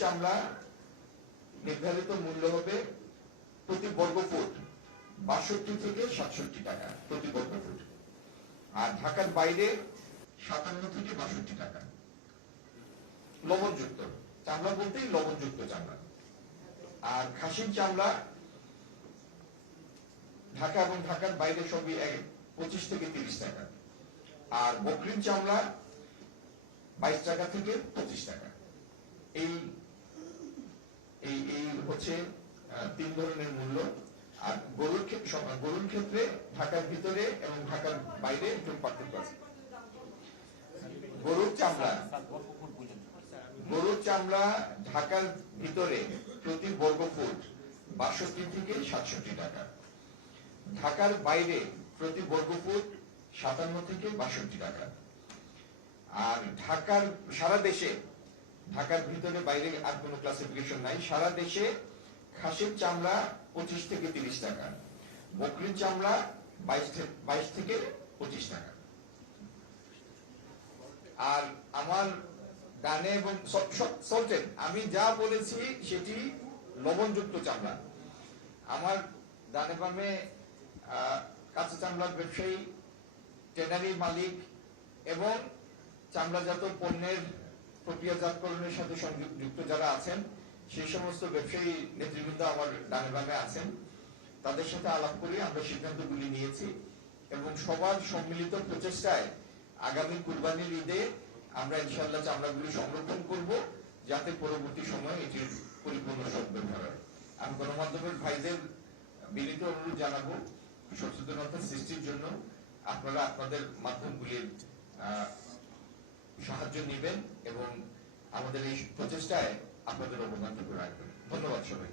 চামড়া নির্ধারিত মূল্য হবে প্রতি বর্গ ফুট ৬২ থেকে ৬৭ টাকা প্রতি বর্গ ফুট, আর ঢাকার বাইরে ৫৭ থেকে ৬২ টাকা। লবণযুক্ত চামড়া বলতেই লবণযুক্ত চামড়া। আর খাসির চামড়া ঢাকা এবং ঢাকার বাইরে সবই ২৫ থেকে ৩০ টাকা, আর বকরির চামড়া ২২ টাকা থেকে ২৫ টাকা। এই এই এই হচ্ছে ৩ ধরনের মূল্য। আর গরুর ক্ষেত্রে ঢাকার ভিতরে এবং ঢাকার বাইরে একটু পার্থক্য আছে। গরুর চামড়া ঢাকার ভিতরে প্রতি বর্গ ফুট ৬২ থেকে ৬৭ টাকা, ঢাকার বাইরে প্রতি বর্গ ফুট ৫৭ থেকে ৬২ টাকা। আর সারা দেশে, ঢাকার ভিতরে বাইরে আর কোনো ক্লাসিফিকেশন নাই, সারা দেশে খাসির চামড়া ২৫ থেকে ৩০ টাকা, বকরির চামড়া ২২ থেকে ২৫ টাকা। আর আমার ডানে এবং সল্টেড আমি যা বলেছি সেটি লবণযুক্ত চামড়া। আমার ডানে বামে কাঁচা চামড়ার ব্যবসায়ী, ট্রেনারি মালিক এবং চামড়াজাত পণ্যের প্রক্রিয়াজাতকরণের সাথে সংযুক্ত যারা আছেন, সেই সমস্ত ব্যবসায়ী নেতৃবৃন্দ আমার ডানে বামে আছেন। তাদের সাথে আলাপ করে আমরা সিদ্ধান্তগুলি নিয়েছি এবং সবার সম্মিলিত প্রচেষ্টায় আগামী কুরবানির ঈদে আমরা ইনশাআল্লাহ চামড়াগুলি সংরক্ষণ করব, যাতে পরবর্তী সময়ে এটির পরিপূর্ণ সদ্ব্যবহার হয়। আমি গণমাধ্যমের ভাইদের বিনীত অনুরোধ জানাবো সচেতনতা সৃষ্টির জন্য আপনারা আপনাদের মাধ্যমগুলির সাহায্য নেবেন এবং আমাদের এই প্রচেষ্টায় আপনাদের অবদান রাখবেন। ধন্যবাদ সবাই।